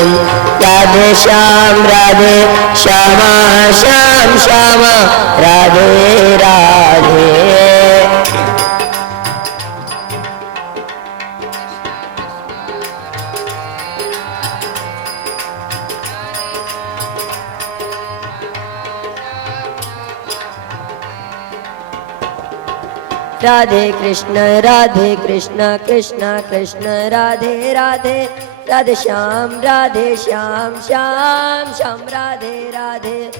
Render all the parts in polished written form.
राधे श्याम श्यामा श्याम श्यामा राधे राधे। राधे कृष्ण कृष्ण कृष्ण राधे राधे, राधे श्याम श्याम श्याम राधे राधे।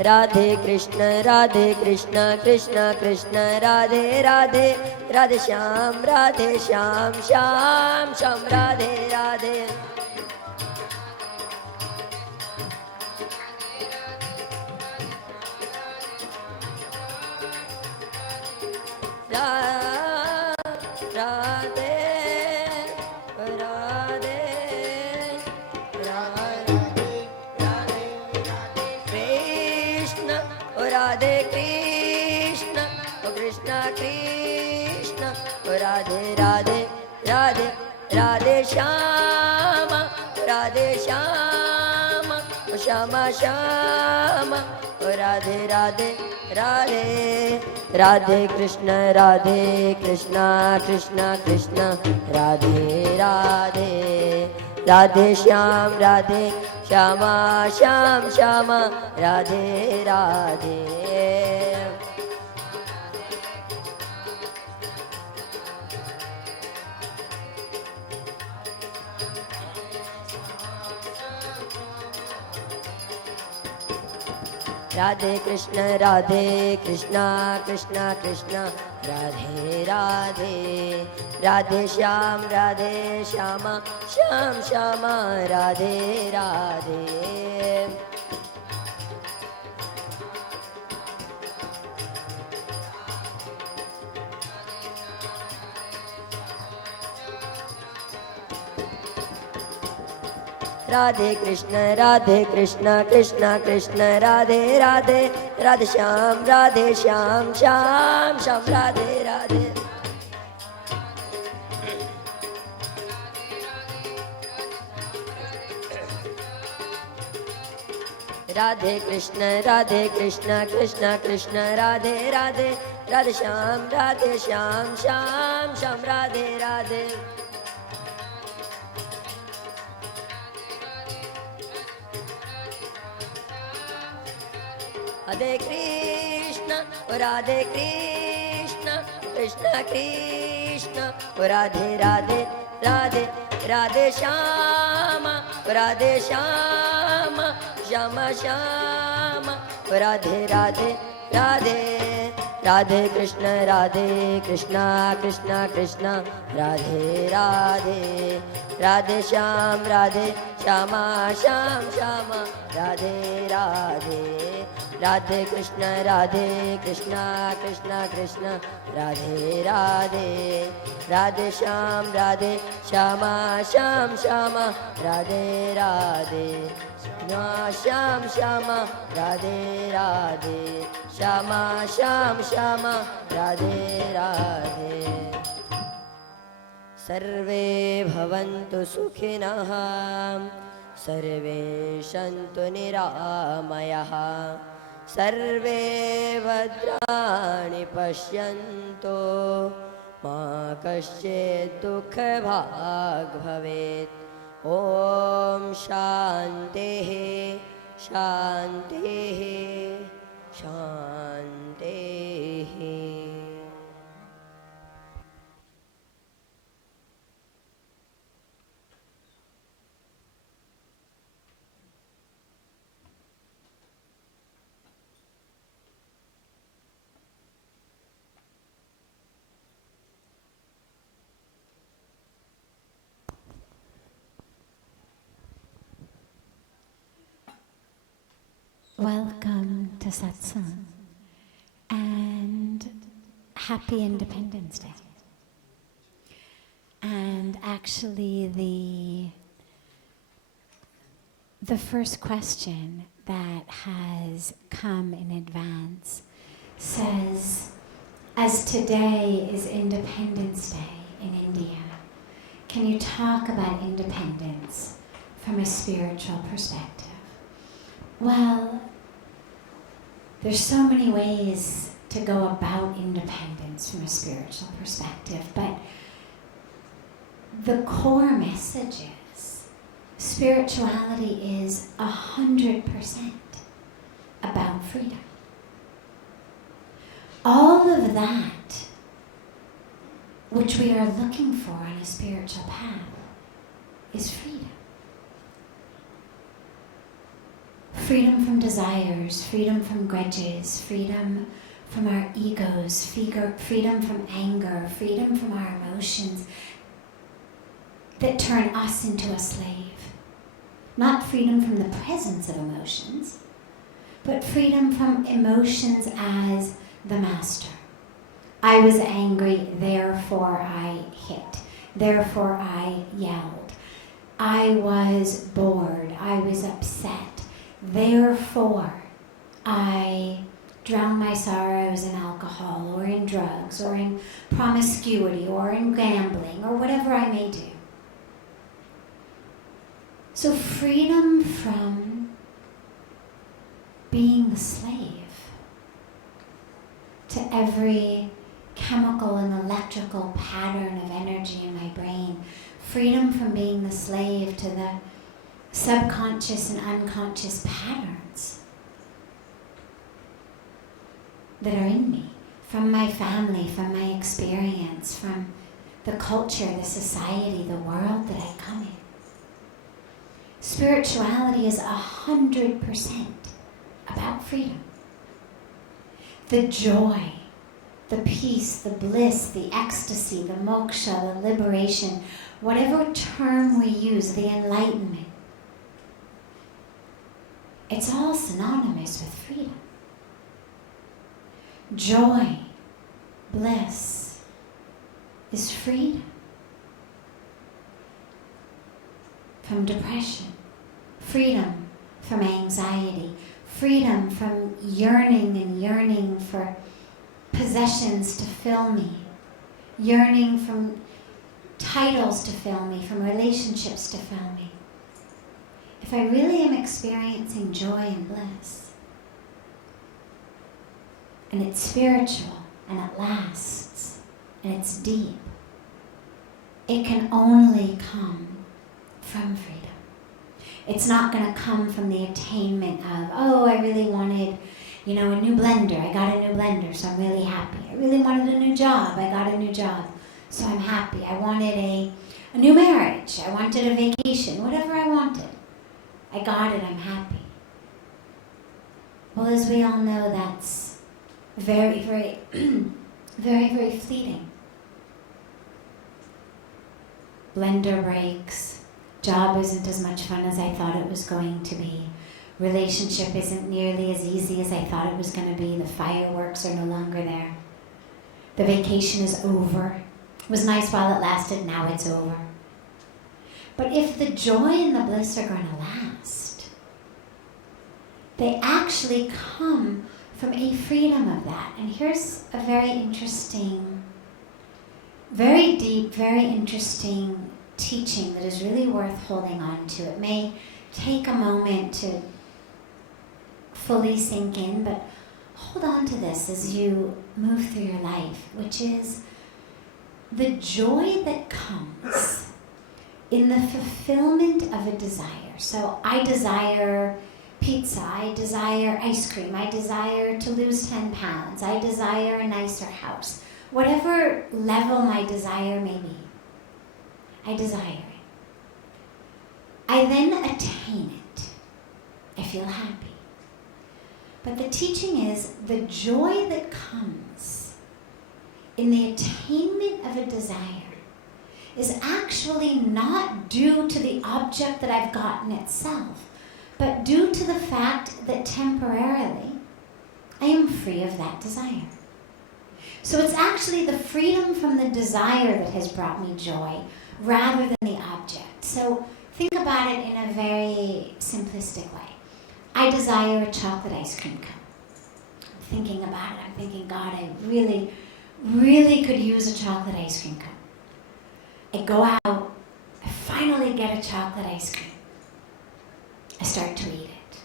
राधे कृष्ण कृष्ण कृष्ण राधे राधे, राधे श्याम श्याम श्याम राधे राधे। राधे राधे राधे कृष्ण राधे कृष्ण कृष्ण कृष्ण राधे राधे राधे राधे श्याम श्यामा श्याम राधे राधे राधे। राधे कृष्ण कृष्ण कृष्ण राधे राधे, राधे श्याम श्यामा श्याम राधे राधे। राधे कृष्ण कृष्ण कृष्ण राधे राधे, राधे श्याम श्यामा श्याम राधे राधे। राधे कृष्ण कृष्ण कृष्ण राधे राधे, राधे श्याम श्याम राधे राधे। राधे कृष्ण कृष्ण कृष्ण राधे राधे, राधे श्याम श्याम राधे राधे। राधे कृष्ण कृष्ण कृष्ण राधे राधे राधे, राधे श्याम श्यामा श्याम राधे राधे राधे। राधे कृष्ण कृष्ण कृष्ण राधे राधे, राधे श्याम श्यामा श्याम राधे राधे। राधे कृष्ण कृष्ण कृष्ण राधे राधे, राधे श्याम श्यामा श्याम राधे राधे। श्याम राधे राधे, श्यामा श्याम राधे राधे। सर्वे भवन्तु सुखिनः, सर्वे सन्तु निरामयाः, सर्वे भद्राणि पश्यन्तु मा कश्चित् दुःखभाग् भवेत्। ॐ शान्तिः शान्तिः शान्तिः। Welcome to Satsang and happy Independence Day. And actually the first question that has come in advance as today is Independence Day in India, can you talk about independence from a spiritual perspective? Well, there's so many ways to go about independence from a spiritual perspective, but the core message is spirituality is 100% about freedom. All of that which we are looking for on a spiritual path is freedom. Freedom from desires, freedom from grudges, freedom from our egos, freedom from anger, freedom from our emotions that turn us into a slave. Not freedom from the presence of emotions, but freedom from emotions as the master. I was angry, therefore I hit. Therefore I yelled. I was bored. I was upset. Therefore I drowned my sorrows in alcohol or in drugs or in promiscuity or in gambling or whatever I may do. So freedom from being the slave to every chemical and electrical pattern of energy in my brain. Freedom from being the slave to the subconscious and unconscious patterns that are in me, from my family, from my experience, from the culture, the society, the world that I come in. Spirituality is 100% about freedom. The joy, the peace, the bliss, the ecstasy, the moksha, the liberation, whatever term we use, the enlightenment, it's all synonymous with freedom. Joy, bliss is freedom from depression, freedom from anxiety, freedom from yearning for possessions to fill me, yearning from titles to fill me, from relationships to fill me. If I really am experiencing joy and bliss, and it's spiritual, and it lasts, and it's deep, it can only come from freedom. It's not going to come from the attainment of, oh, I really wanted, a new blender. I got a new blender, so I'm really happy. I really wanted a new job. I got a new job, so I'm happy. I wanted a new marriage. I wanted a vacation. Whatever I wanted, I got it. I'm happy. Well, as we all know, that's very, very, very, very fleeting. Blender breaks. Job isn't as much fun as I thought it was going to be. Relationship isn't nearly as easy as I thought it was going to be. The fireworks are no longer there. The vacation is over. It was nice while it lasted, now it's over. But if the joy and the bliss are going to last, they actually come from a freedom of that. And here's a very interesting, very deep, very interesting teaching that is really worth holding on to. It may take a moment to fully sink in, but hold on to this as you move through your life, which is the joy that comes in the fulfillment of a desire. So I desire pizza, I desire ice cream, I desire to lose 10 pounds, I desire a nicer house. Whatever level my desire may be, I desire it. I then attain it. I feel happy. But the teaching is the joy that comes in the attainment of a desire is actually not due to the object that I've gotten itself, but due to the fact that temporarily I am free of that desire. So it's actually the freedom from the desire that has brought me joy rather than the object. So think about it in a very simplistic way. I desire a chocolate ice cream cone. I'm thinking about it. I'm thinking, God, I really, really could use a chocolate ice cream cone. I go out, I finally get a chocolate ice cream. I start to eat it.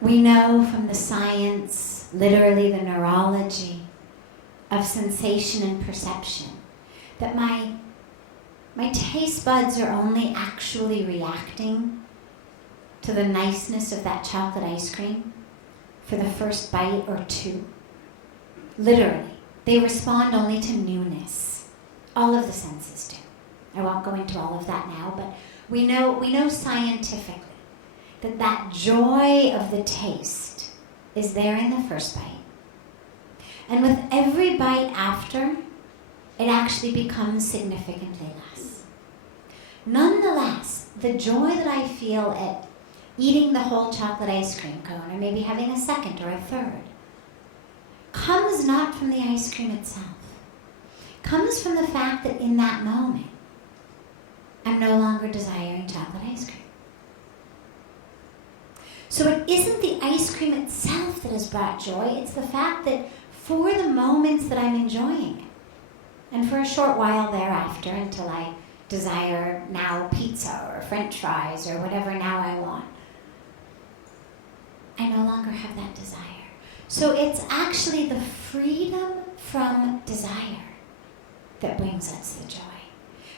We know from the science, literally the neurology of sensation and perception, that my taste buds are only actually reacting to the niceness of that chocolate ice cream for the first bite or two. Literally. They respond only to newness. All of the senses do. I won't go into all of that now, but we know scientifically that joy of the taste is there in the first bite. And with every bite after, it actually becomes significantly less. Nonetheless, the joy that I feel at eating the whole chocolate ice cream cone, or maybe having a second or a third, comes not from the ice cream itself. Comes from the fact that in that moment, I'm no longer desiring chocolate ice cream. So it isn't the ice cream itself that has brought joy, it's the fact that for the moments that I'm enjoying it, and for a short while thereafter until I desire now pizza or French fries or whatever now I want, I no longer have that desire. So it's actually the freedom from desire that brings us the joy.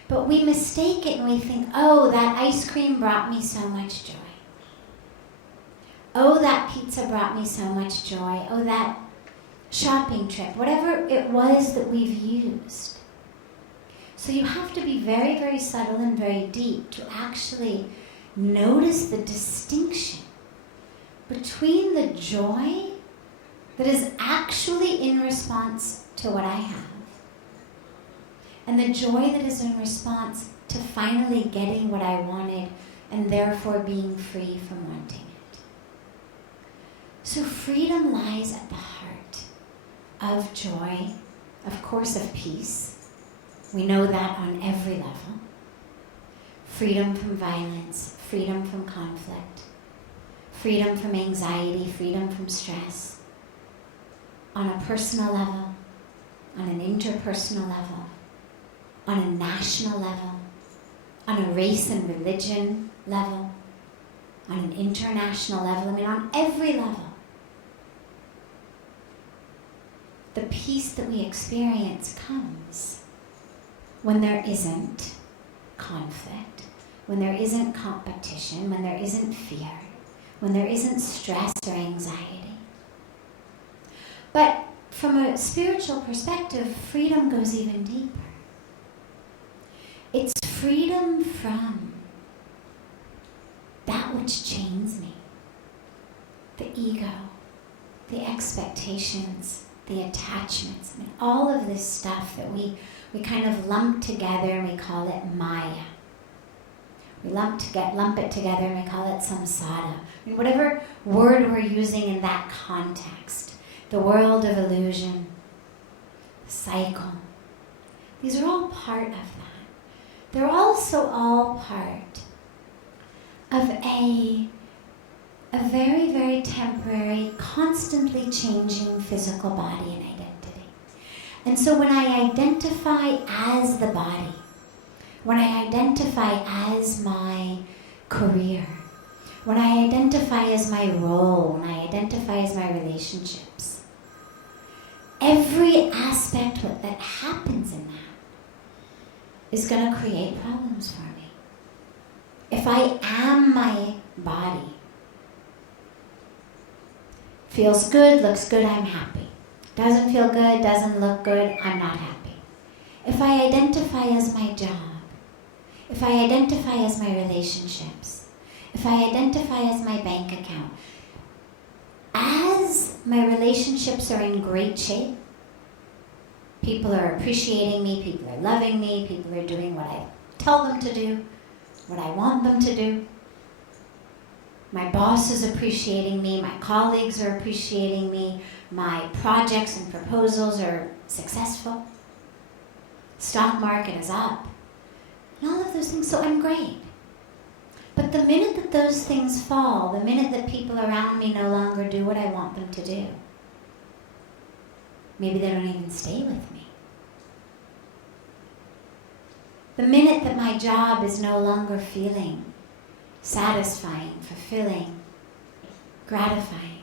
But we mistake it and we think, oh, that ice cream brought me so much joy. Oh, that pizza brought me so much joy. Oh, that shopping trip, whatever it was that we've used. So you have to be very, very subtle and very deep to actually notice the distinction between the joy that is actually in response to what I have and the joy that is in response to finally getting what I wanted and therefore being free from wanting it. So freedom lies at the heart of joy, of course of peace. We know that on every level. Freedom from violence, freedom from conflict, freedom from anxiety, freedom from stress. On a personal level, on an interpersonal level, on a national level, on a race and religion level, on an international level, I mean on every level. The peace that we experience comes when there isn't conflict, when there isn't competition, when there isn't fear, when there isn't stress or anxiety. But from a spiritual perspective, freedom goes even deeper. It's freedom from that which chains me. The ego, the expectations, the attachments, I mean, all of this stuff that we kind of lump together and we call it Maya. We lump it together and we call it samsara. I mean, whatever word we're using in that context. The world of illusion, the cycle. These are all part of that. They're also all part of a very, very temporary, constantly changing physical body and identity. And so when I identify as the body, when I identify as my career, when I identify as my role, when I identify as my relationships, every aspect that happens in that is going to create problems for me. If I am my body, feels good, looks good, I'm happy. Doesn't feel good, doesn't look good, I'm not happy. If I identify as my job, if I identify as my relationships, if I identify as my bank account, as my relationships are in great shape, people are appreciating me, people are loving me, people are doing what I tell them to do, what I want them to do. My boss is appreciating me, my colleagues are appreciating me, my projects and proposals are successful, stock market is up, and all of those things, so I'm great. But the minute that those things fall, the minute that people around me no longer do what I want them to do, Maybe they don't even stay with me. The minute that my job is no longer feeling satisfying, fulfilling, gratifying,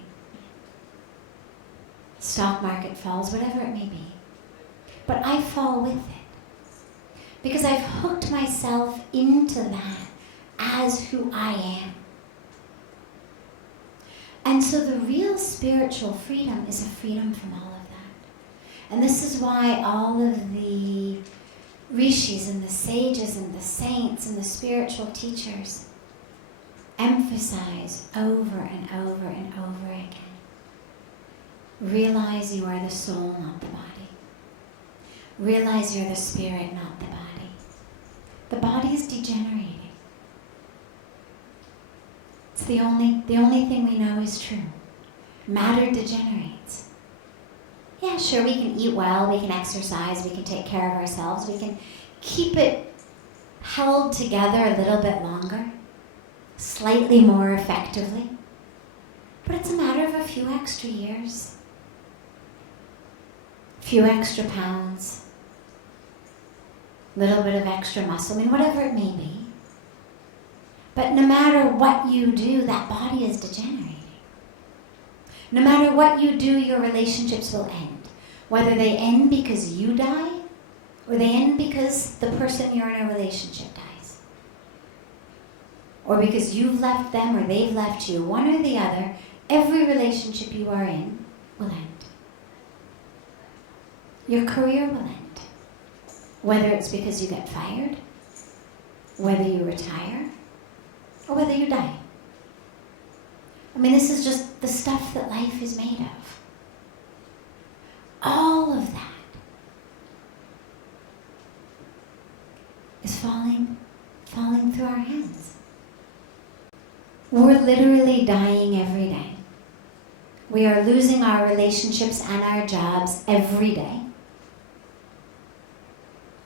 stock market falls, whatever it may be. But I fall with it because I've hooked myself into that as who I am. And so the real spiritual freedom is a freedom from all of that. And this is why all of the rishis and the sages and the saints and the spiritual teachers emphasize over and over and over again. Realize you are the soul, not the body. Realize you're the spirit, not the body. The body is degenerating. It's the only thing we know is true. Matter degenerates. Yeah, sure, we can eat well, we can exercise, we can take care of ourselves, we can keep it held together a little bit longer, slightly more effectively. But it's a matter of a few extra years, a few extra pounds, a little bit of extra muscle, whatever it may be. But no matter what you do, that body is degenerating. No matter what you do, your relationships will end. Whether they end because you die, or they end because the person you're in a relationship dies. Or because you've left them or they've left you, one or the other, every relationship you are in will end. Your career will end. Whether it's because you get fired, whether you retire, or whether you die. This is just the stuff that life is made of. All of that is falling through our hands. We're literally dying every day. We are losing our relationships and our jobs every day.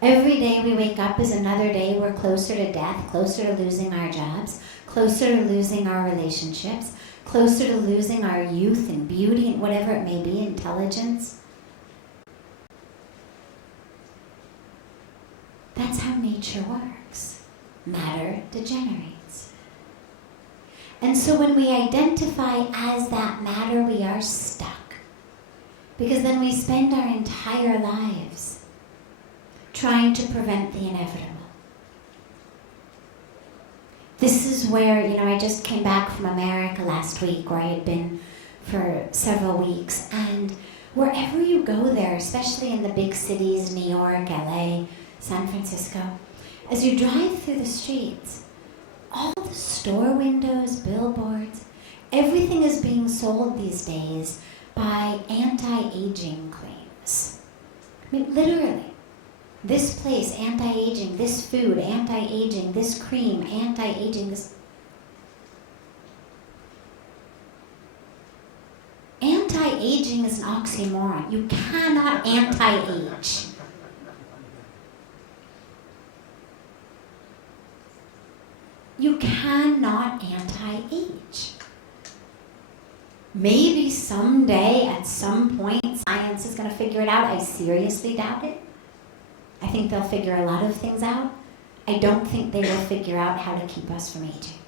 Every day we wake up is another day we're closer to death, closer to losing our jobs, closer to losing our relationships, closer to losing our youth and beauty and whatever it may be, intelligence. That's how nature works. Matter degenerates. And so when we identify as that matter, we are stuck. Because then we spend our entire lives trying to prevent the inevitable. This is where, I just came back from America last week, where I had been for several weeks, and wherever you go there, especially in the big cities, New York, LA, San Francisco, as you drive through the streets, all the store windows, billboards, everything is being sold these days by anti-aging claims. Literally. This place, anti-aging, this food, anti-aging, this cream, anti-aging, this. Anti-aging is an oxymoron. You cannot anti-age. You cannot anti-age. Maybe someday, at some point, science is going to figure it out. I seriously doubt it. I think they'll figure a lot of things out. I don't think they will figure out how to keep us from aging.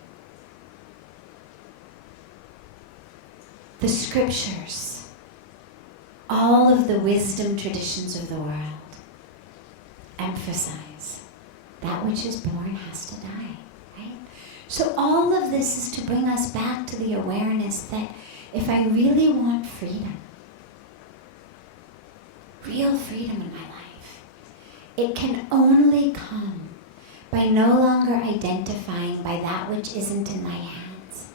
The scriptures, all of the wisdom traditions of the world, emphasize that which is born has to die, right? So all of this is to bring us back to the awareness that if I really want freedom, real freedom in my life, it can only come by no longer identifying by that which isn't in my hands.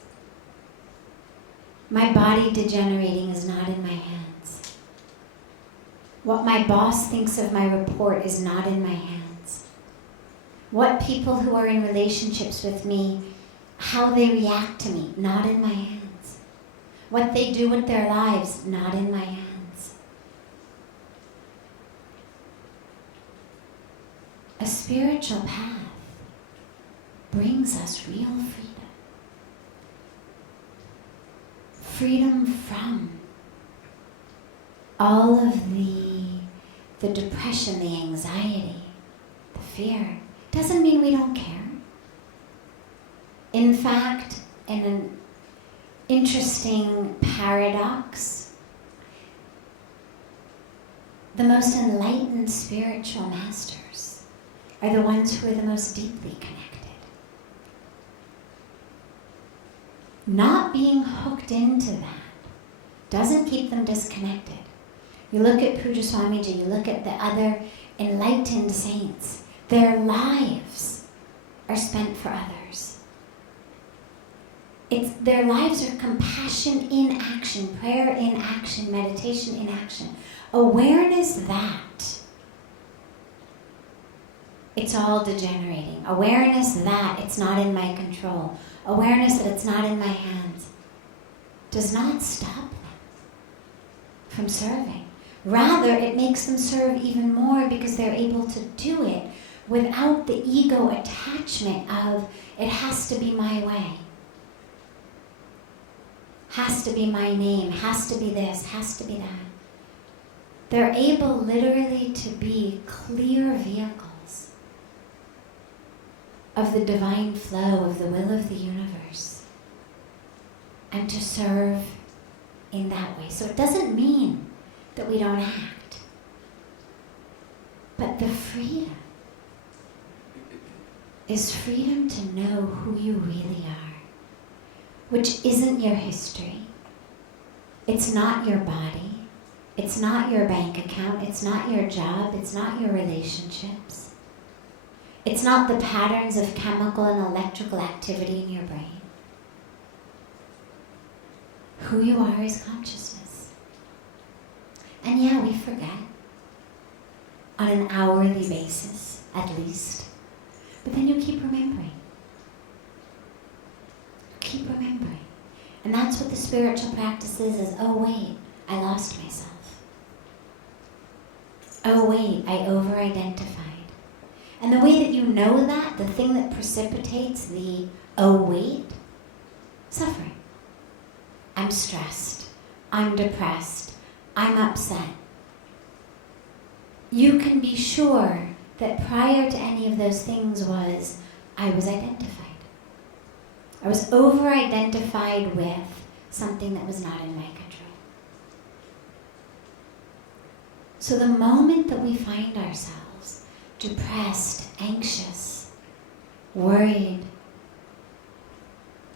My body degenerating is not in my hands. What my boss thinks of my report is not in my hands. What people who are in relationships with me, how they react to me, not in my hands. What they do with their lives, not in my hands. A spiritual path brings us real freedom. Freedom from all of the depression, the anxiety, the fear, doesn't mean we don't care. In fact, in an interesting paradox, the most enlightened spiritual masters are the ones who are the most deeply connected. Not being hooked into that doesn't keep them disconnected. You look at Puja Swamiji, you look at the other enlightened saints, their lives are spent for others. Their lives are compassion in action, prayer in action, meditation in action. Awareness that it's all degenerating. Awareness that it's not in my control. Awareness that it's not in my hands does not stop them from serving. Rather, it makes them serve even more because they're able to do it without the ego attachment of it has to be my way. Has to be my name, has to be this, has to be that. They're able literally to be clear vehicles of the divine flow of the will of the universe and to serve in that way. So it doesn't mean that we don't act, but the freedom is freedom to know who you really are, which isn't your history. It's not your body. It's not your bank account. It's not your job. It's not your relationships. It's not the patterns of chemical and electrical activity in your brain. Who you are is consciousness. And yeah, we forget on an hourly basis, at least. But then you keep remembering. Keep remembering. And that's what the spiritual practice is oh wait, I lost myself. Oh wait, I over-identified. And the way that you know that, the thing that precipitates the oh wait, suffering. I'm stressed. I'm depressed. I'm upset. You can be sure that prior to any of those things I was identified. I was over-identified with something that was not in my control. So the moment that we find ourselves depressed, anxious, worried,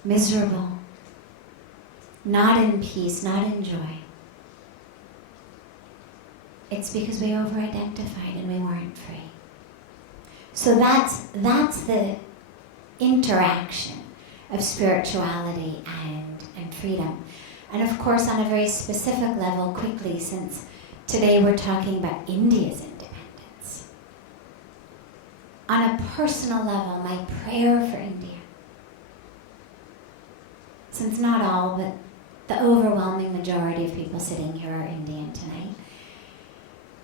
miserable, not in peace, not in joy, it's because we over-identified and we weren't free. So that's the interaction of spirituality and freedom. And of course, on a very specific level, quickly, since today we're talking about India's independence. On a personal level, my prayer for India, since not all, but the overwhelming majority of people sitting here are Indian tonight,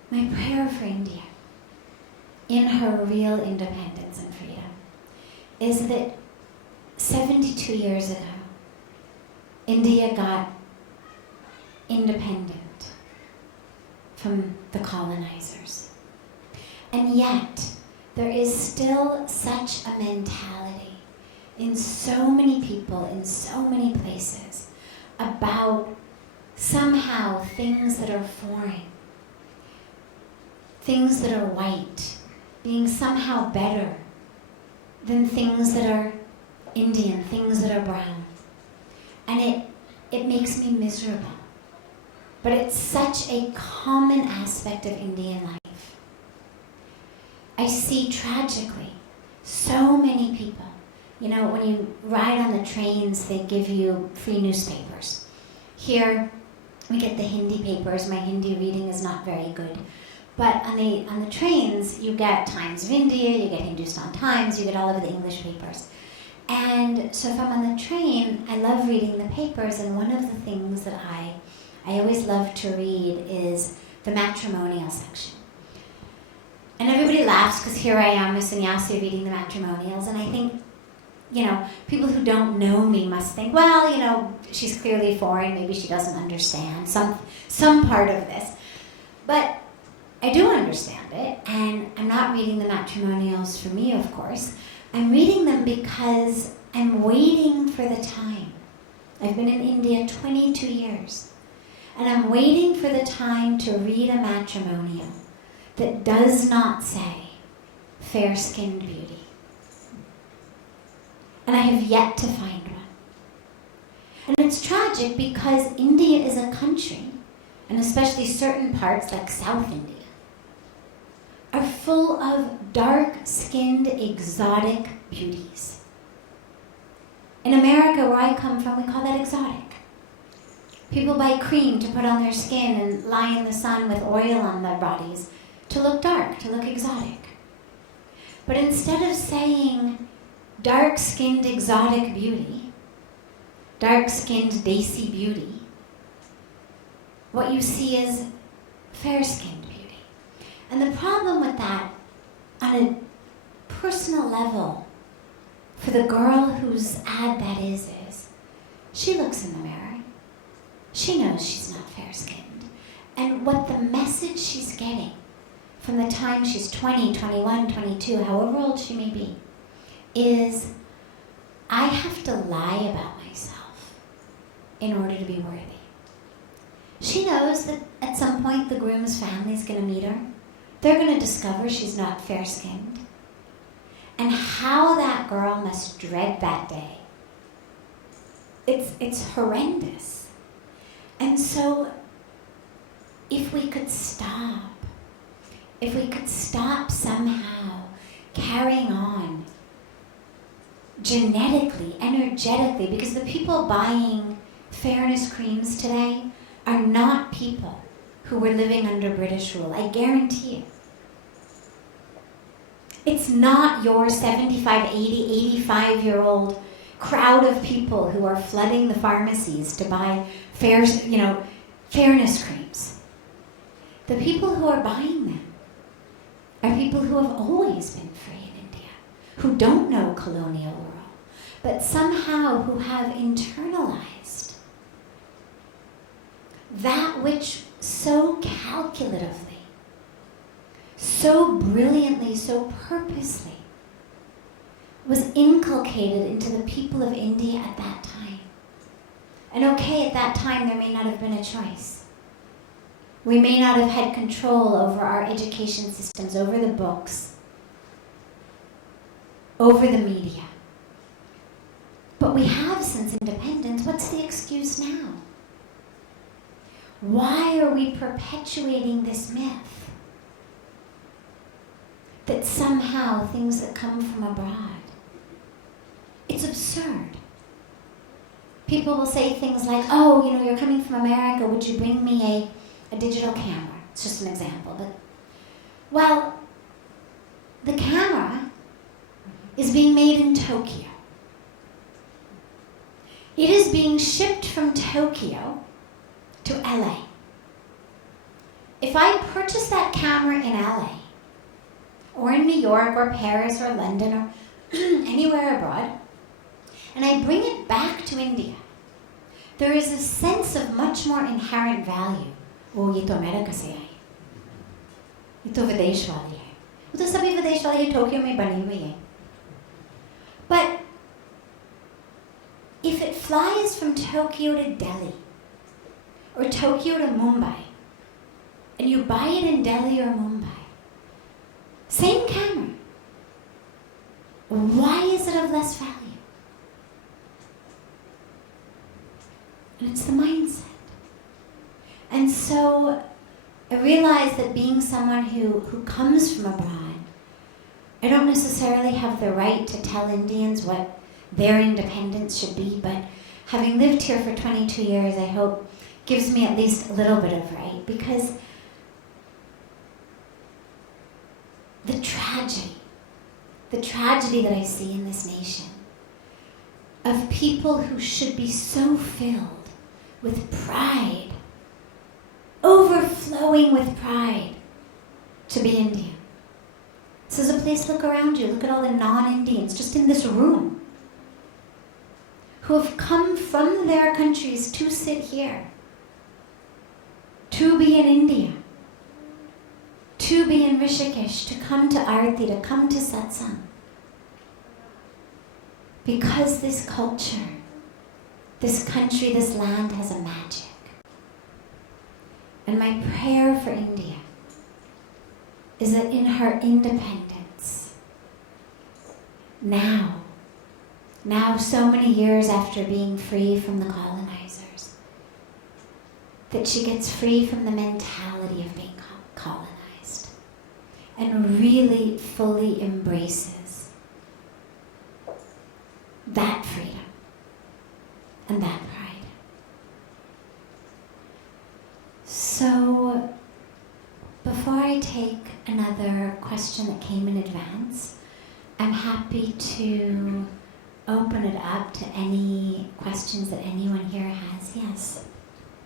my prayer for India, in her real independence and freedom, is that 72 years ago, India got independent from the colonizers. And yet, there is still such a mentality in so many people, in so many places, about somehow things that are foreign, things that are white, being somehow better than things that are Indian, things that are brown. And it makes me miserable. But it's such a common aspect of Indian life. I see tragically so many people. You know, when you ride on the trains, they give you free newspapers. Here, we get the Hindi papers. My Hindi reading is not very good. But on the trains, you get Times of India, you get Hindustan Times, you get all of the English papers. And so if I'm on the train, I love reading the papers, and one of the things that I always love to read is the matrimonial section. And everybody laughs because here I am, a sannyasi, reading the matrimonials, and I think, you know, people who don't know me must think, well, you know, she's clearly foreign, maybe she doesn't understand some part of this. But I do understand it, and I'm not reading the matrimonials for me, of course. I'm reading them because I'm waiting for the time. I've been in India 22 years, and I'm waiting for the time to read a matrimonial that does not say fair-skinned beauty. And I have yet to find one. And it's tragic because India is a country, and especially certain parts like South India, are full of dark-skinned, exotic beauties. In America, where I come from, we call that exotic. People buy cream to put on their skin and lie in the sun with oil on their bodies to look dark, to look exotic. But instead of saying dark-skinned, exotic beauty, dark-skinned, desi beauty, what you see is fair-skinned beauty. And the problem with that, on a personal level, for the girl whose ad that is she looks in the mirror. She knows she's not fair-skinned. And what the message she's getting from the time she's 20, 21, 22, however old she may be, is I have to lie about myself in order to be worthy. She knows that at some point the groom's family is going to meet her. They're going to discover she's not fair-skinned. And how that girl must dread that day. It's horrendous. And so if we could stop somehow carrying on genetically, energetically, because the people buying fairness creams today are not people who were living under British rule. I guarantee you. It's not your 75, 80, 85-year-old crowd of people who are flooding the pharmacies to buy fairness creams. The people who are buying them are people who have always been free in India, who don't know colonial rule, but somehow who have internalized that which so calculatively, so brilliantly, so purposely was inculcated into the people of India at that time. And okay, at that time there may not have been a choice. We may not have had control over our education systems, over the books, over the media. But we have since independence. What's the excuse now? Why are we perpetuating this myth that somehow things that come from abroad? It's absurd. People will say things like, oh, you're coming from America, would you bring me a digital camera? It's just an example. But, well, the camera is being made in Tokyo. It is being shipped from Tokyo to LA. If I purchase that camera in LA, or in New York, or Paris, or London, or anywhere abroad, and I bring it back to India, there is a sense of much more inherent value. Oh, ye to America se aayi. Ye to Videsh wali hai. Wo to sabhi Videsh wali hai, Tokyo mein bani hui hai. But if it flies from Tokyo to Delhi, or Tokyo to Mumbai, and you buy it in Delhi or Mumbai, same camera, why is it of less value? And it's the mindset. And so I realize that being someone who comes from abroad, I don't necessarily have the right to tell Indians what their independence should be, but having lived here for 22 years, I hope gives me at least a little bit of right, because the tragedy that I see in this nation of people who should be so filled with pride, overflowing with pride to be Indian. This is a place, look around you, look at all the non-Indians just in this room who have come from their countries to sit here, to be in India, Rishikesh, to come to Arti, to come to Satsang. Because this culture, this country, this land has a magic. And my prayer for India is that in her independence, now so many years after being free from the colonizers, that she gets free from the mentality of being colonized and really fully embraces that freedom and that pride. So, before I take another question that came in advance, I'm happy to open it up to any questions that anyone here has. Yes?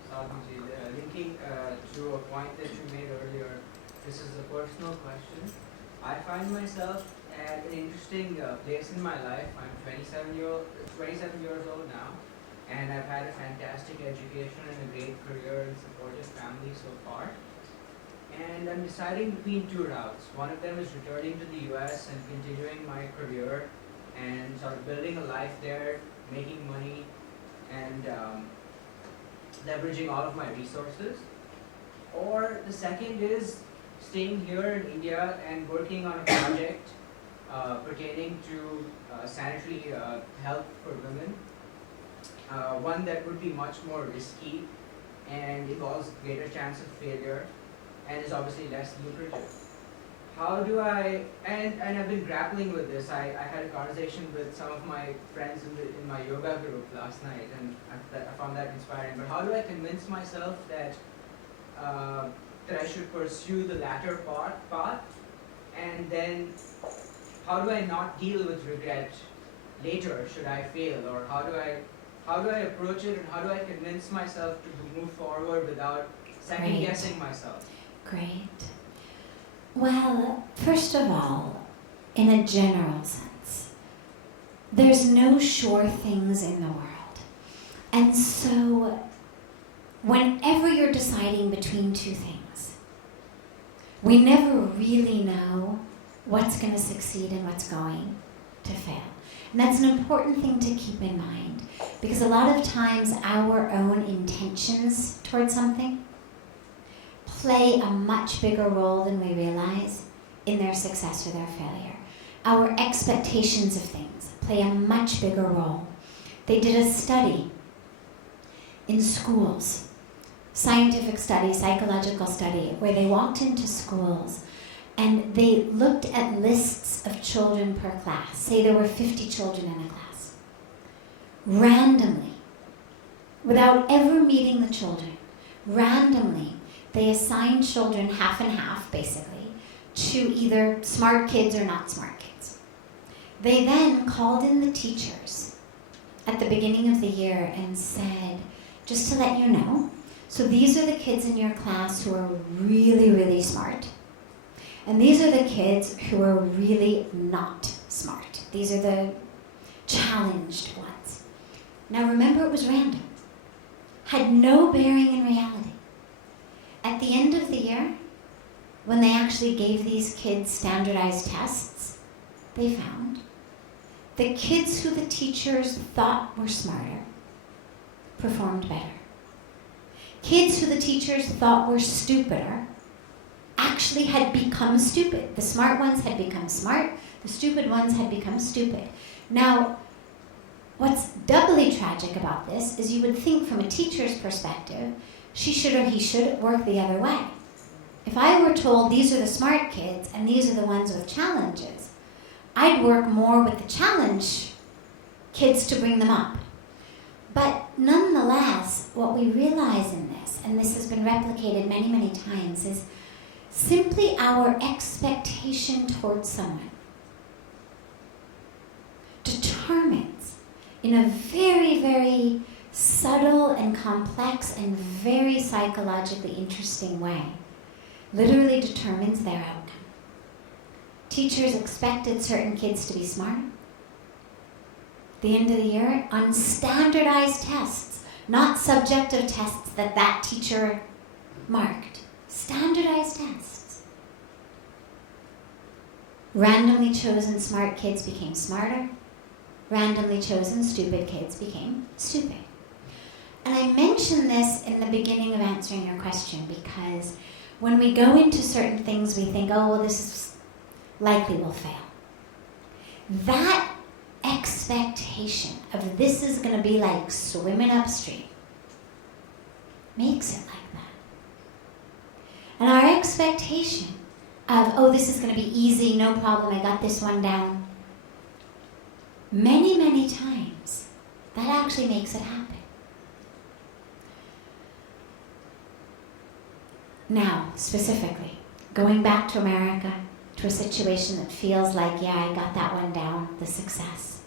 Sadhviji, linking to a point that you made earlier, this is a personal question. I find myself at an interesting place in my life. I'm 27 years old now, and I've had a fantastic education and a great career and supportive family so far. And I'm deciding between two routes. One of them is returning to the US and continuing my career and sort of building a life there, making money, and leveraging all of my resources. Or the second is staying here in India and working on a project pertaining to sanitary health for women. One that would be much more risky and involves greater chance of failure and is obviously less lucrative. How do I, and I've been grappling with this. I had a conversation with some of my friends in my yoga group last night, and I found that inspiring. But how do I convince myself that I should pursue the latter path, and then how do I not deal with regret later should I fail, or how do I approach it, and how do I convince myself to move forward without second guessing myself? Great. Well, first of all, in a general sense, there's no sure things in the world. And so, whenever you're deciding between two things, we never really know what's going to succeed and what's going to fail. And that's an important thing to keep in mind, because a lot of times our own intentions towards something play a much bigger role than we realize in their success or their failure. Our expectations of things play a much bigger role. They did a study in schools, scientific study, psychological study, where they walked into schools and they looked at lists of children per class. Say there were 50 children in a class. Randomly, without ever meeting the children, randomly, they assigned children half and half, basically, to either smart kids or not smart kids. They then called in the teachers at the beginning of the year and said, just to let you know, so these are the kids in your class who are really, really smart. And these are the kids who are really not smart. These are the challenged ones. Now remember, it was random. Had no bearing in reality. At the end of the year, when they actually gave these kids standardized tests, they found the kids who the teachers thought were smarter performed better. Kids who the teachers thought were stupider actually had become stupid. The smart ones had become smart, the stupid ones had become stupid. Now, what's doubly tragic about this is you would think from a teacher's perspective, she should or he should work the other way. If I were told these are the smart kids and these are the ones with challenges, I'd work more with the challenge kids to bring them up. But nonetheless, what we realize in this, and this has been replicated many, many times, is simply our expectation towards someone determines in a very, very subtle and complex and very psychologically interesting way, literally determines their outcome. Teachers expected certain kids to be smart. At the end of the year, on standardized tests, not subjective tests that teacher marked. Standardized tests. Randomly chosen smart kids became smarter. Randomly chosen stupid kids became stupid. And I mention this in the beginning of answering your question because when we go into certain things, we think, oh, well, this is likely will fail. That expectation of this is going to be like swimming upstream makes it like that. And our expectation of, oh, this is going to be easy, no problem, I got this one down. Many, many times, that actually makes it happen. Now, specifically, going back to America, to a situation that feels like, yeah, I got that one down, the success.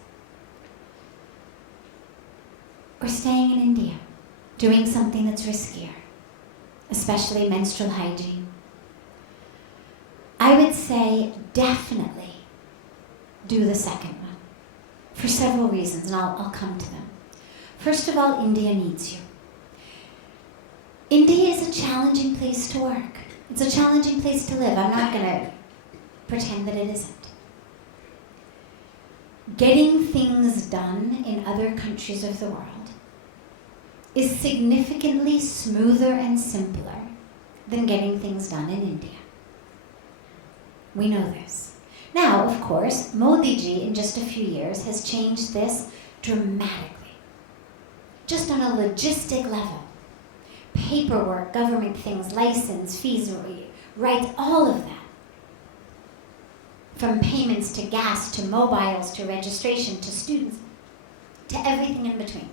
Or staying in India, doing something that's riskier, especially menstrual hygiene. I would say definitely do the second one for several reasons, and I'll come to them. First of all, India needs you. India is a challenging place to work. It's a challenging place to live. I'm not going to pretend that it isn't. Getting things done in other countries of the world is significantly smoother and simpler than getting things done in India. We know this. Now, of course, Modi ji in just a few years has changed this dramatically. Just on a logistic level. Paperwork, government things, license, fees, rights, all of that. From payments to gas, to mobiles, to registration, to students, to everything in between.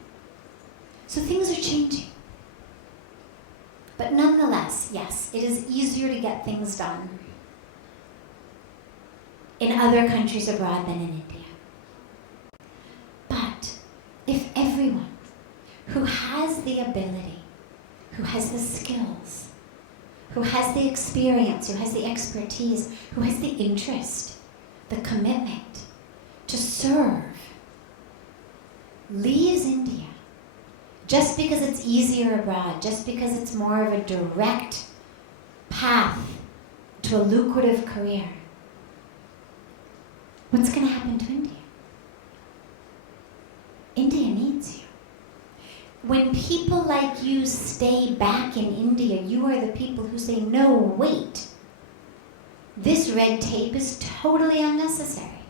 So things are changing. But nonetheless, yes, it is easier to get things done in other countries abroad than in India. But if everyone who has the ability, who has the skills, who has the experience, who has the expertise, who has the interest, the commitment to serve, leaves India just because it's easier abroad, just because it's more of a direct path to a lucrative career, what's going to happen to India? India needs you. When people like you stay back in India, you are the people who say, no, wait. This red tape is totally unnecessary.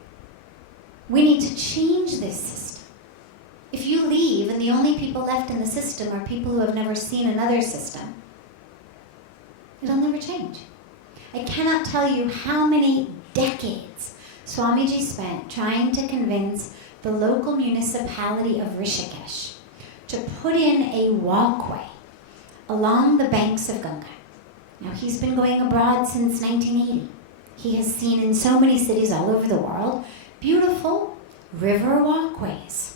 We need to change this system. If you leave and the only people left in the system are people who have never seen another system, it'll never change. I cannot tell you how many decades Swamiji spent trying to convince the local municipality of Rishikesh to put in a walkway along the banks of Ganga. Now, he's been going abroad since 1980. He has seen in so many cities all over the world beautiful river walkways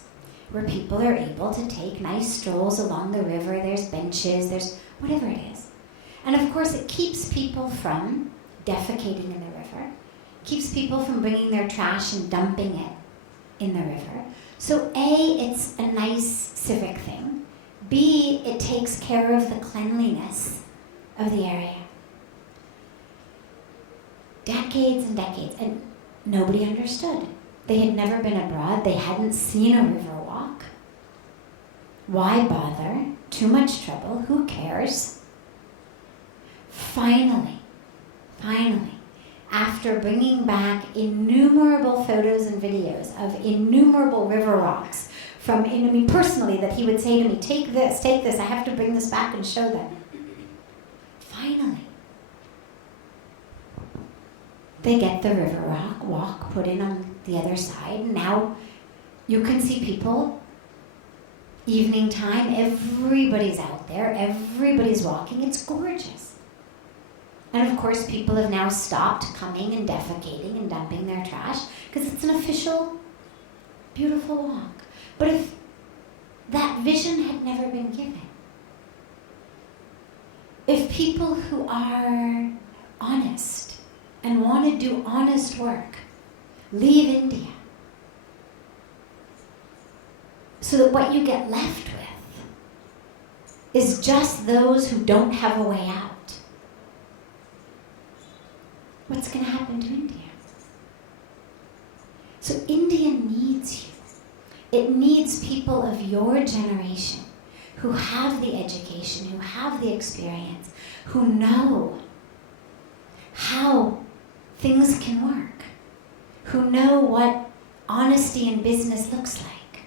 where people are able to take nice strolls along the river. There's benches, there's whatever it is. And of course, it keeps people from defecating in the river, keeps people from bringing their trash and dumping it in the river. So A, it's a nice civic thing. B, it takes care of the cleanliness of the area. Decades and decades, and nobody understood. They had never been abroad. They hadn't seen a river walk. Why bother? Too much trouble. Who cares? Finally, after bringing back innumerable photos and videos of innumerable river walks from, personally, that he would say to me, take this, I have to bring this back and show them. Finally, they get the river walk put in on the other side. Now you can see people, evening time, everybody's out there, everybody's walking, it's gorgeous. And of course, people have now stopped coming and defecating and dumping their trash because it's an official, beautiful walk. But if that vision had never been given, if people who are honest and want to do honest work leave India, so that what you get left with is just those who don't have a way out, what's going to happen to India? So India needs you. It needs people of your generation who have the education, who have the experience, who know how things can work, who know what honesty in business looks like,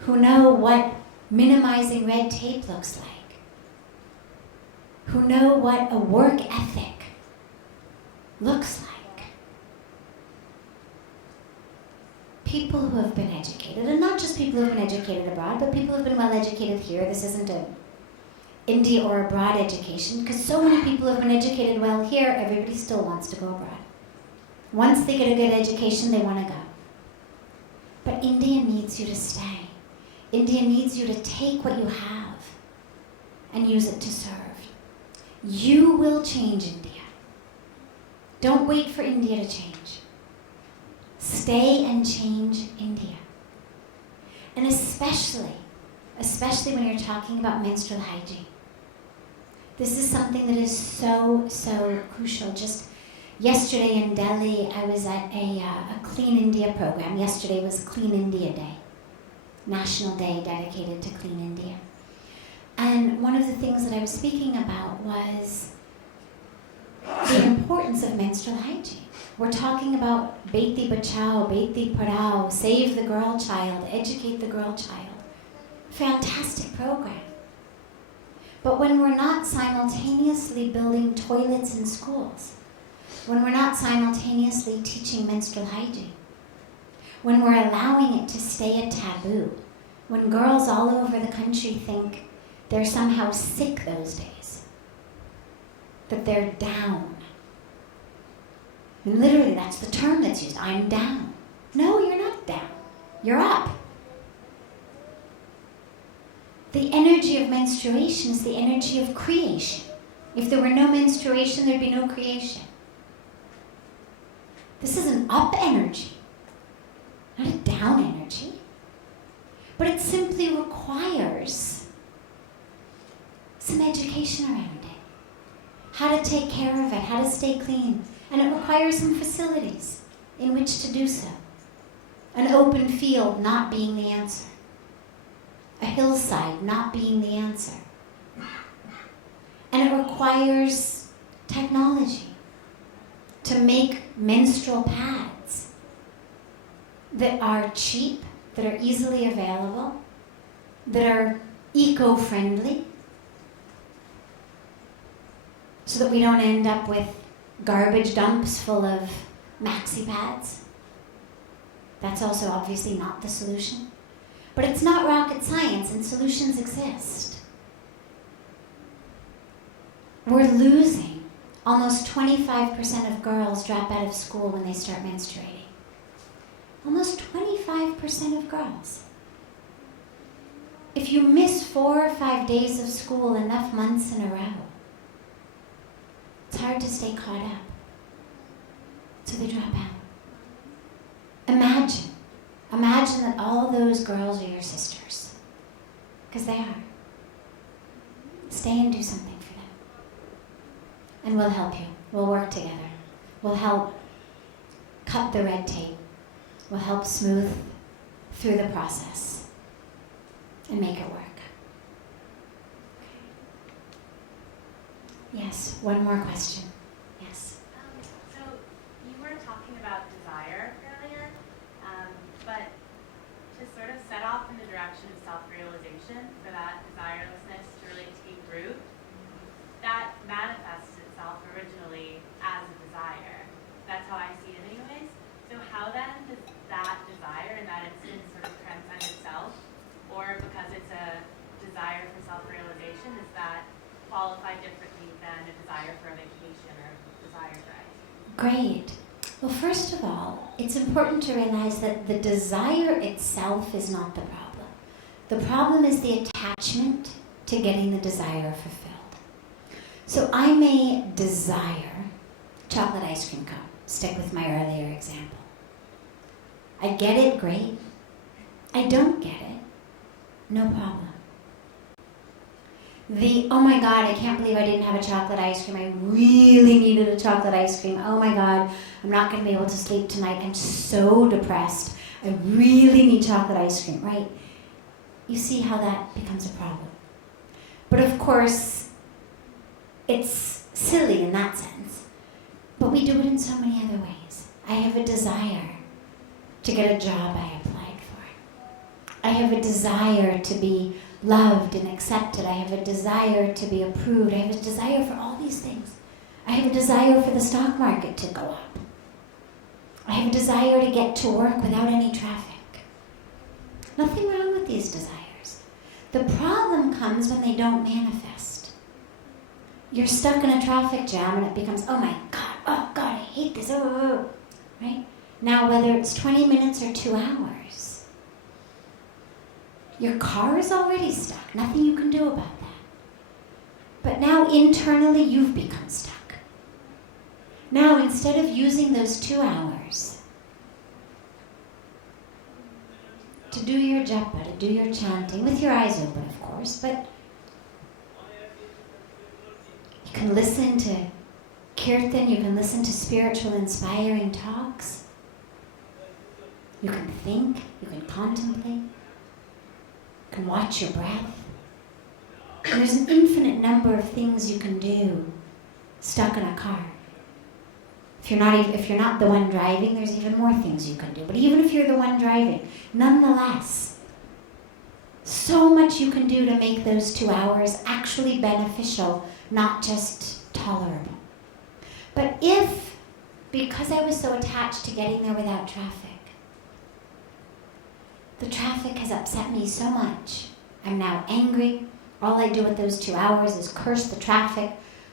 who know what minimizing red tape looks like, who know what a work ethic looks like. People who have been educated, and not just people who have been educated abroad, but people who have been well educated here. This isn't a India or abroad education, because so many people who have been educated well here, everybody still wants to go abroad. Once they get a good education, they want to go. But India needs you to stay. India needs you to take what you have and use it to serve. You will change India. Don't wait for India to change. Stay and change India. And especially when you're talking about menstrual hygiene. This is something that is so, so crucial. Just yesterday in Delhi, I was at a Clean India program. Yesterday was Clean India Day, National Day dedicated to Clean India. And one of the things that I was speaking about was the importance of menstrual hygiene. We're talking about Beti Bachao, Beti Padhao, save the girl child, educate the girl child. Fantastic program. But when we're not simultaneously building toilets in schools, when we're not simultaneously teaching menstrual hygiene, when we're allowing it to stay a taboo, when girls all over the country think they're somehow sick those days, that they're down. And literally, that's the term that's used. I'm down. No, you're not down. You're up. The energy of menstruation is the energy of creation. If there were no menstruation, there'd be no creation. This is an up energy, not a down energy. But it simply requires some education around it. How to take care of it, how to stay clean. And it requires some facilities in which to do so. An open field not being the answer. A hillside not being the answer. And it requires technology to make menstrual pads that are cheap, that are easily available, that are eco-friendly, so that we don't end up with garbage dumps full of maxi pads. That's also obviously not the solution. But it's not rocket science, and solutions exist. We're losing. Almost 25% of girls drop out of school when they start menstruating. Almost 25% of girls. If you miss 4 or 5 days of school enough months in a row, it's hard to stay caught up. So they drop out. Imagine that all those girls are your sisters. Because they are. Stay and do something for them. And we'll help you. We'll work together. We'll help cut the red tape. We'll help smooth through the process and make it work. Yes, one more question. Yes. So you were talking about desire earlier, but to sort of set off in the direction of self-realization, for that desirelessness to really take root, that manifests itself originally as a desire. That's how I see it anyways. So how then does that desire in that instance sort of transcend itself? Or because it's a desire for self-realization, is that qualified differently than a desire for a vacation or a desire for ice? Great. Well, first of all, it's important to realize that the desire itself is not the problem. The problem is the attachment to getting the desire fulfilled. So I may desire chocolate ice cream cone. Stick with my earlier example. I get it, great. I don't get it, no problem. oh my God, I can't believe I didn't have a chocolate ice cream. I really needed a chocolate ice cream. Oh my God, I'm not going to be able to sleep tonight. I'm so depressed. I really need chocolate ice cream, right? You see how that becomes a problem. But of course, it's silly in that sense. But we do it in so many other ways. I have a desire to get a job I applied for. I have a desire to be loved and accepted. I have a desire to be approved. I have a desire for all these things. I have a desire for the stock market to go up. I have a desire to get to work without any traffic. Nothing wrong with these desires. The problem comes when they don't manifest. You're stuck in a traffic jam and it becomes, oh God, I hate this, right? Now, whether it's 20 minutes or 2 hours, your car is already stuck. Nothing you can do about that. But now internally you've become stuck. Now instead of using those 2 hours to do your japa, to do your chanting, with your eyes open of course, but you can listen to kirtan, you can listen to spiritual inspiring talks, you can think, you can contemplate, you can watch your breath. And there's an infinite number of things you can do stuck in a car. If you're not the one driving, there's even more things you can do. But even if you're the one driving, nonetheless, so much you can do to make those 2 hours actually beneficial, not just tolerable. But if, because I was so attached to getting there without traffic, the traffic has upset me so much, I'm now angry. All I do with those 2 hours is curse the traffic,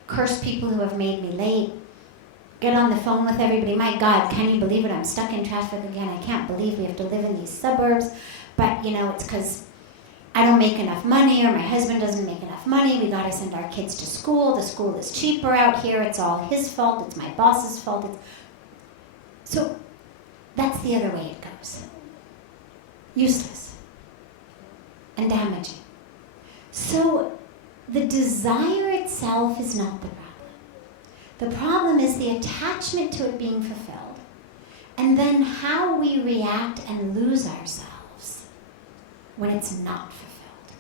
curse people who have made me late, get on the phone with everybody. My God, can you believe it? I'm stuck in traffic again. I can't believe we have to live in these suburbs. But, it's because I don't make enough money or my husband doesn't make enough money. We got to send our kids to school. The school is cheaper out here. It's all his fault. It's my boss's fault. So that's the other way it goes. Useless and damaging. So the desire itself is not the problem. The problem is the attachment to it being fulfilled, and then how we react and lose ourselves when it's not fulfilled.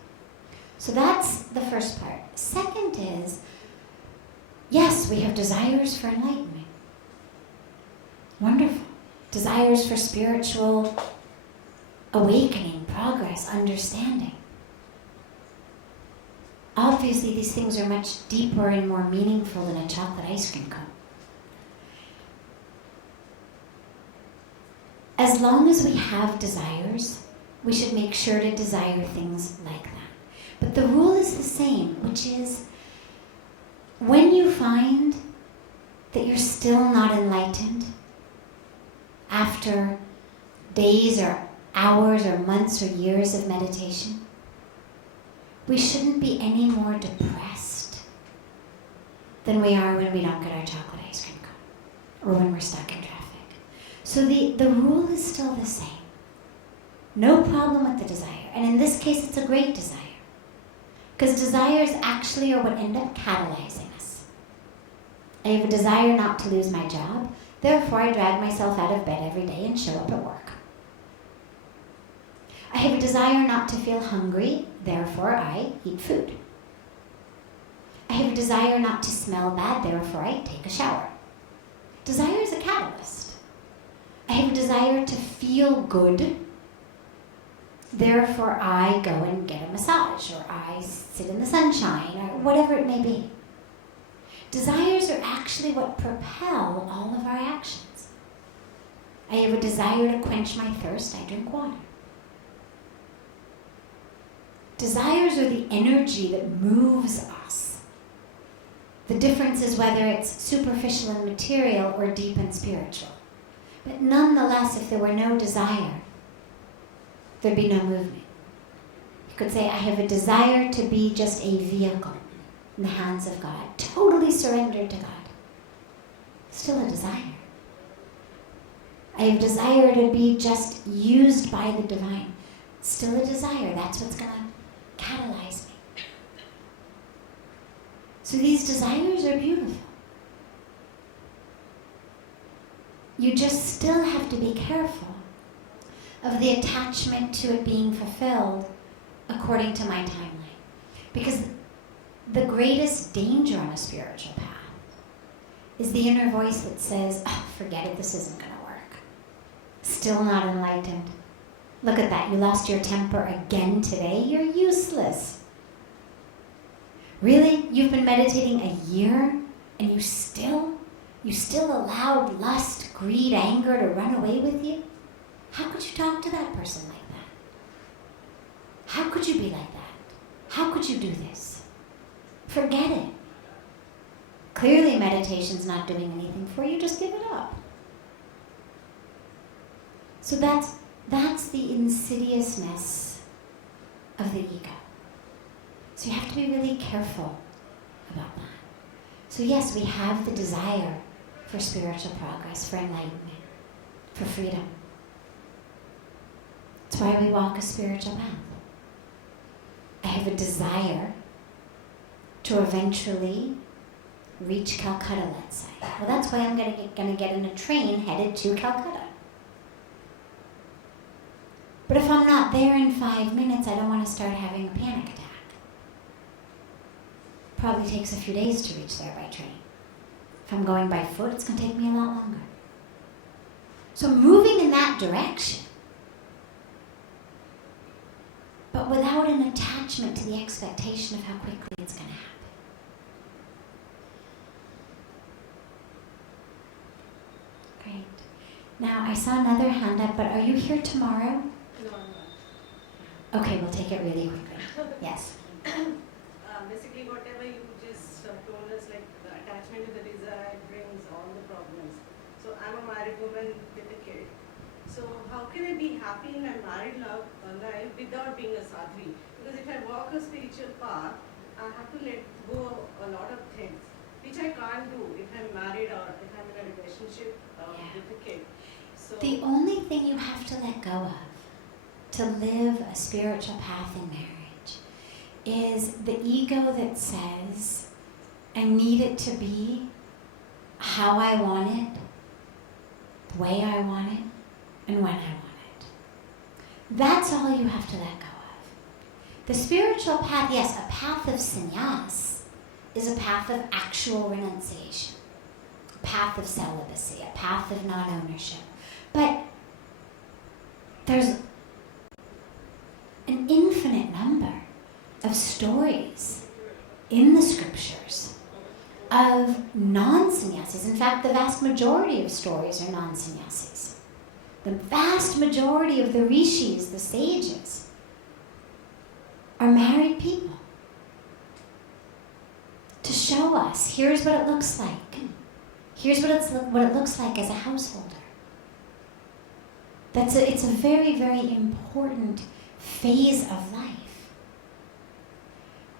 So that's the first part. Second is, yes, we have desires for enlightenment. Wonderful. Desires for spiritual awakening, progress, understanding. Obviously, these things are much deeper and more meaningful than a chocolate ice cream cone. As long as we have desires, we should make sure to desire things like that. But the rule is the same, which is when you find that you're still not enlightened after days or hours or months or years of meditation, we shouldn't be any more depressed than we are when we don't get our chocolate ice cream cone or when we're stuck in traffic. So the rule is still the same. No problem with the desire. And in this case, it's a great desire. Because desires actually are what end up catalyzing us. I have a desire not to lose my job, therefore I drag myself out of bed every day and show up at work. I have a desire not to feel hungry, therefore I eat food. I have a desire not to smell bad, therefore I take a shower. Desire is a catalyst. I have a desire to feel good, therefore I go and get a massage, or I sit in the sunshine, or whatever it may be. Desires are actually what propel all of our actions. I have a desire to quench my thirst, I drink water. Desires are the energy that moves us. The difference is whether it's superficial and material or deep and spiritual. But nonetheless, if there were no desire, there'd be no movement. You could say, I have a desire to be just a vehicle in the hands of God, totally surrendered to God. Still a desire. I have desire to be just used by the divine. Still a desire. That's what's going to catalyze me. So these desires are beautiful. You just still have to be careful of the attachment to it being fulfilled according to my timeline. Because the greatest danger on a spiritual path is the inner voice that says, oh, forget it, this isn't going to work. Still not enlightened. Look at that, you lost your temper again today? You're useless. Really? You've been meditating a year and you still allowed lust, greed, anger to run away with you? How could you talk to that person like that? How could you be like that? How could you do this? Forget it. Clearly meditation's not doing anything for you, just give it up. So that's the insidiousness of the ego. So you have to be really careful about that. So yes, we have the desire for spiritual progress, for enlightenment, for freedom. That's why we walk a spiritual path. I have a desire to eventually reach Calcutta, let's say. Well, that's why I'm going to get in a train headed to Calcutta. But if I'm not there in 5 minutes, I don't want to start having a panic attack. Probably takes a few days to reach there by train. If I'm going by foot, it's going to take me a lot longer. So moving in that direction, but without an attachment to the expectation of how quickly it's going to happen. Great. Now, I saw another hand up, but are you here tomorrow? No, I'm not. Okay, we'll take it really quickly. Yes. Basically, whatever you just told us, like the attachment to the desire brings all the problems. So I'm a married woman with a kid. So how can I be happy in my married life without being a sadhvi? Because if I walk a spiritual path, I have to let go of a lot of things, which I can't do if I'm married or if I'm in a relationship with a kid. So The only thing you have to let go of to live a spiritual path in marriage is the ego that says, I need it to be how I want it, the way I want it, and when I want it. That's all you have to let go of. The spiritual path, yes, a path of sannyas is a path of actual renunciation, a path of celibacy, a path of non-ownership. But there's an infinite number of stories in the scriptures of non-sannyasis. In fact, the vast majority of stories are non-sannyasis. The vast majority of the rishis, the sages, are married people. To show us, here's what it looks like. Here's what it looks like as a householder. It's a very, very important phase of life.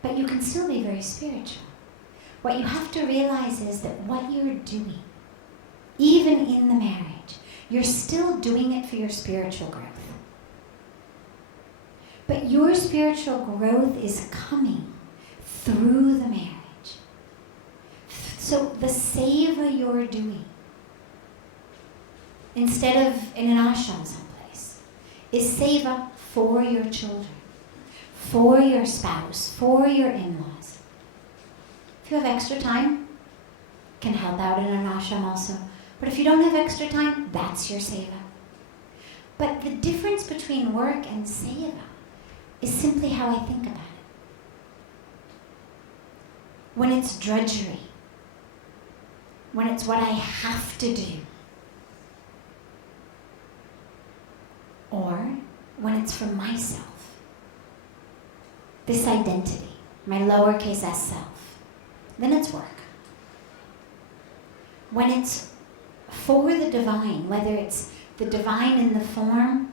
But you can still be very spiritual. What you have to realize is that what you're doing, even in the marriage, you're still doing it for your spiritual growth. But your spiritual growth is coming through the marriage. So the seva you're doing, instead of in an ashram someplace, is seva for your children, for your spouse, for your in-laws. If you have extra time, can help out in an ashram also. But if you don't have extra time, that's your seva. But the difference between work and seva is simply how I think about it. When it's drudgery, when it's what I have to do, or when it's for myself, this identity, my lowercase s self, then it's work. When it's for the divine, whether it's the divine in the form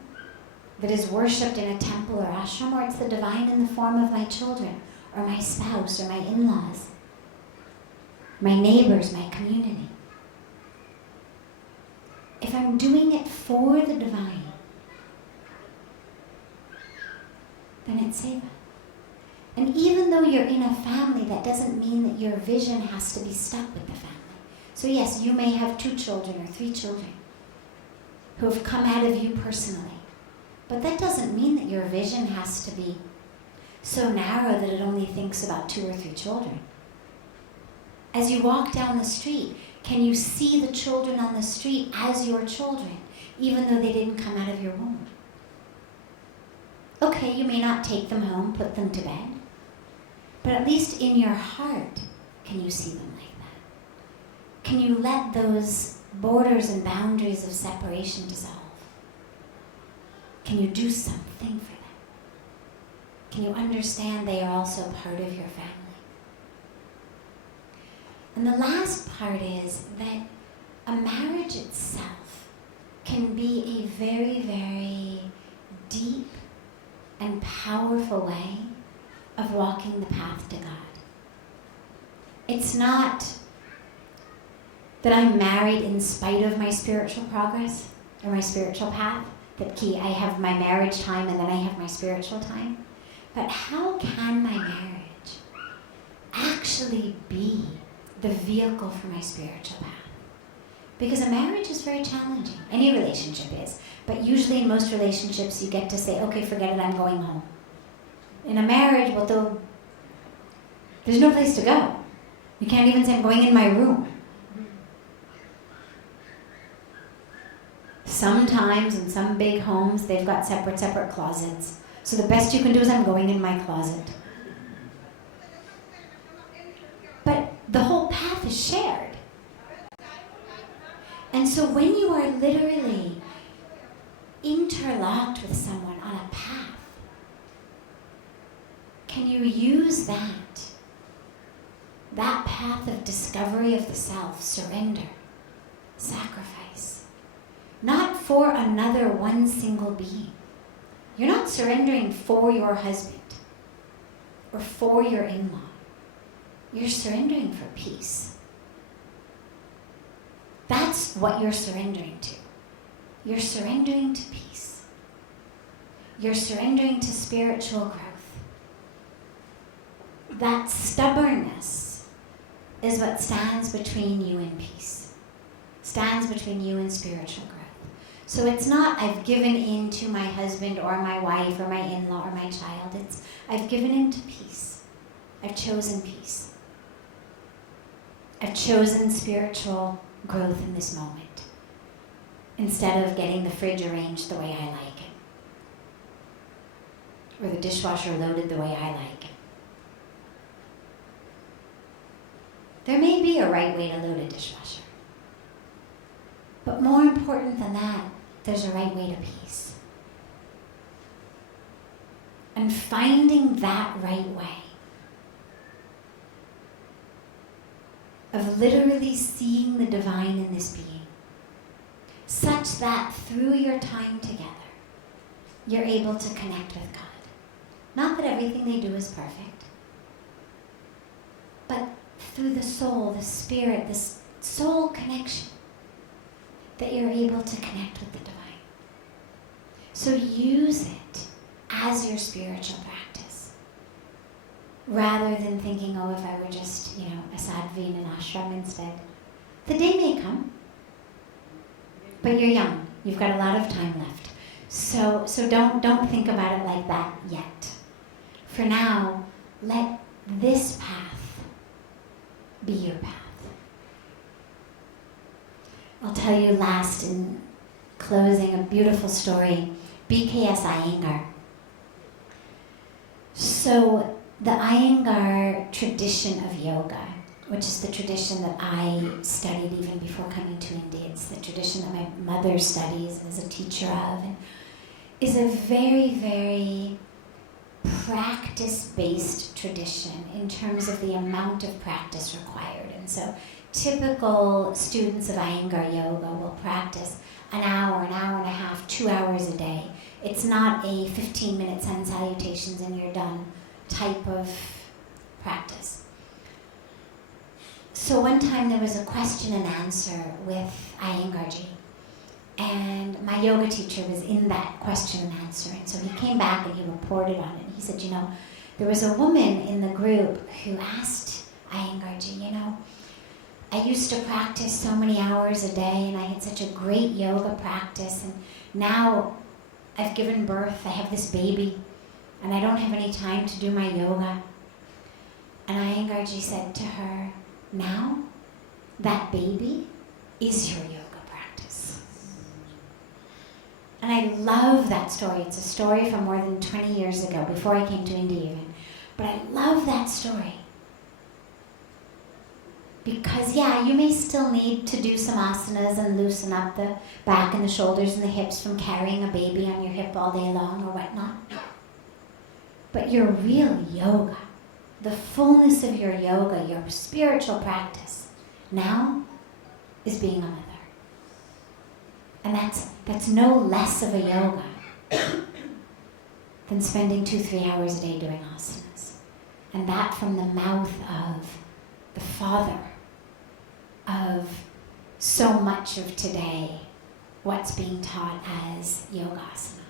that is worshipped in a temple or ashram, or it's the divine in the form of my children, or my spouse, or my in-laws, my neighbors, my community. If I'm doing it for the divine, then it's seva. And even even though you're in a family, that doesn't mean that your vision has to be stuck with the family. So yes, you may have 2 children or 3 children who have come out of you personally. But that doesn't mean that your vision has to be so narrow that it only thinks about 2 or 3 children. As you walk down the street, can you see the children on the street as your children, even though they didn't come out of your womb? Okay, you may not take them home, put them to bed, but at least in your heart, can you see them like that? Can you let those borders and boundaries of separation dissolve? Can you do something for them? Can you understand they are also part of your family? And the last part is that a marriage itself can be a very, very deep and powerful way of walking the path to God. It's not that I'm married in spite of my spiritual progress or my spiritual path, that I have my marriage time and then I have my spiritual time. But how can my marriage actually be the vehicle for my spiritual path? Because a marriage is very challenging. Any relationship is. But usually in most relationships you get to say, okay, forget it, I'm going home. In a marriage, well, there's no place to go. You can't even say, I'm going in my room. Sometimes in some big homes, they've got separate closets. So the best you can do is, I'm going in my closet. But the whole path is shared. And so when you are literally interlocked with someone on a path, can you use that path of discovery of the self, surrender, sacrifice, not for another one single being. You're not surrendering for your husband or for your in-law. You're surrendering for peace. That's what you're surrendering to. You're surrendering to peace. You're surrendering to spiritual growth. That stubbornness is what stands between you and peace, stands between you and spiritual growth. So it's not, I've given in to my husband or my wife or my in-law or my child. It's, I've given in to peace. I've chosen peace. I've chosen spiritual growth in this moment, instead of getting the fridge arranged the way I like it, or the dishwasher loaded the way I like it. There may be a right way to load a dishwasher, but more important than that, there's a right way to peace. And finding that right way of literally seeing the divine in this being, such that through your time together, you're able to connect with God. Not that everything they do is perfect, but through the soul, the spirit, this soul connection, that you're able to connect with the divine. So use it as your spiritual practice, rather than thinking, oh, if I were just, a sadhvi in an ashram instead. The day may come, but you're young. You've got a lot of time left. So don't think about it like that yet. For now, let this path be your path. I'll tell you last in closing a beautiful story, BKS Iyengar. So the Iyengar tradition of yoga, which is the tradition that I studied even before coming to India, it's the tradition that my mother studies and is a teacher of, and is a very, very practice-based tradition in terms of the amount of practice required. And so typical students of Iyengar yoga will practice an hour and a half, 2 hours a day. It's not a 15-minute sun salutations and you're done type of practice. So one time there was a question and answer with Iyengarji, and my yoga teacher was in that question and answer, and so he came back and he reported on it. He said, there was a woman in the group who asked Iyengarji, you know, I used to practice so many hours a day and I had such a great yoga practice, and now I've given birth, I have this baby, and I don't have any time to do my yoga. And Iyengarji said to her, now that baby is your yoga practice. And I love that story. It's a story from more than 20 years ago, before I came to India even. But I love that story. Because yeah, you may still need to do some asanas and loosen up the back and the shoulders and the hips from carrying a baby on your hip all day long or whatnot. But your real yoga, the fullness of your yoga, your spiritual practice, now is being a mother. And that's no less of a yoga than spending 2-3 hours a day doing asanas. And that from the mouth of the Father of so much of today, what's being taught as yogasana.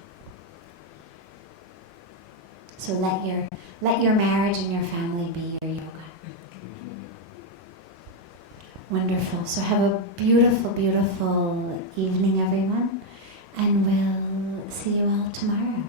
So let your marriage and your family be your yoga. Wonderful. So have a beautiful, beautiful evening, everyone, and we'll see you all tomorrow.